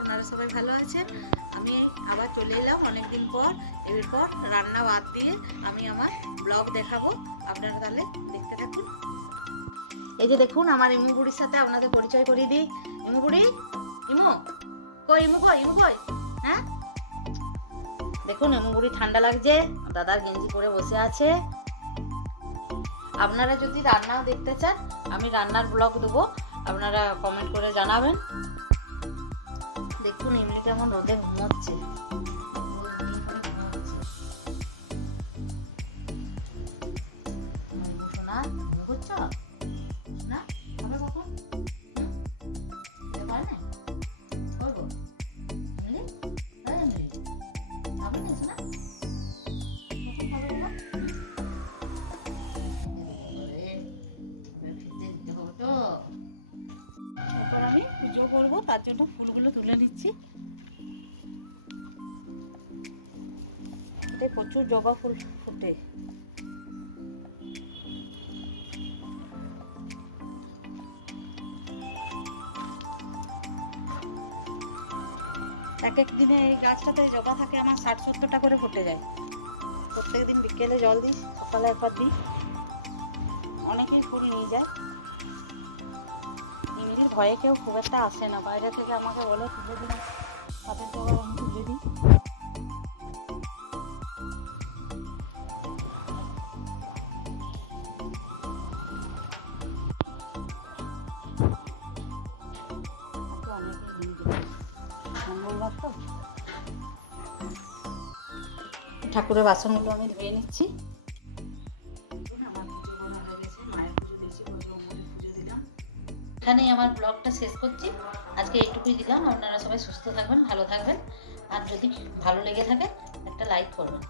আপনারা সবাই ভালো আছেন। আমি আবার চলে এলাম অনেকদিন পর। এরপর রান্না বাদ দিয়ে আমি আমার ব্লগ দেখাবো, আপনারা তাহলে দেখতে থাকুন। এই যে দেখুন, আমার ইমু বুড়ির সাথে আপনাদের পরিচয় করিয়ে দিই। ইমু বুড়ি, ইমু কই, ইমু কই, ইমু কই? হ্যাঁ, দেখুন ইমু বুড়ি ঠান্ডা লাগছে, দাদার গেঞ্জি পরে বসে আছে। আপনারা যদি রান্নাও দেখতে চান, আমি রান্নার ব্লগ দেবো, আপনারা কমেন্ট করে জানাবেন। দেখুন এমনি কেমন রোদে ঘুমোচ্ছে। সোনা ঘুমোচ্ছ না? হবে কখন? পারে না করবো এমনি এমনি খাবে না সোনা? এরপর আমি পুজো করবো, তার জন্য ফুলগুলো তুলে নিচ্ছি। এতে প্রচুর জবা ফুল ফুটে। এক এক দিনে এই গাছটাতে জবা থাকে আমার 60-70টা করে ফুটে যায়। প্রত্যেক দিন বিকেলে জল দিই, সকালে একবার দিই। অনেকেই ফুল নিয়ে যায়। নিমিলির ভয়ে কেউ খুব একটা আসে না, বাইরে থেকে আমাকে বলে তুলে দিলাম, তাদের জবা আমি তুলে দিই। মঙ্গলবার তো, ঠাকুরের বাসনগুলো আমি ধুয়ে নিচ্ছি। এখানেই আমার ব্লগটা শেষ করছি। আজকে এইটুকুই দিলাম। আপনারা সবাই সুস্থ থাকবেন, ভালো থাকবেন, আর যদি ভালো লেগে থাকে একটা লাইক করবেন।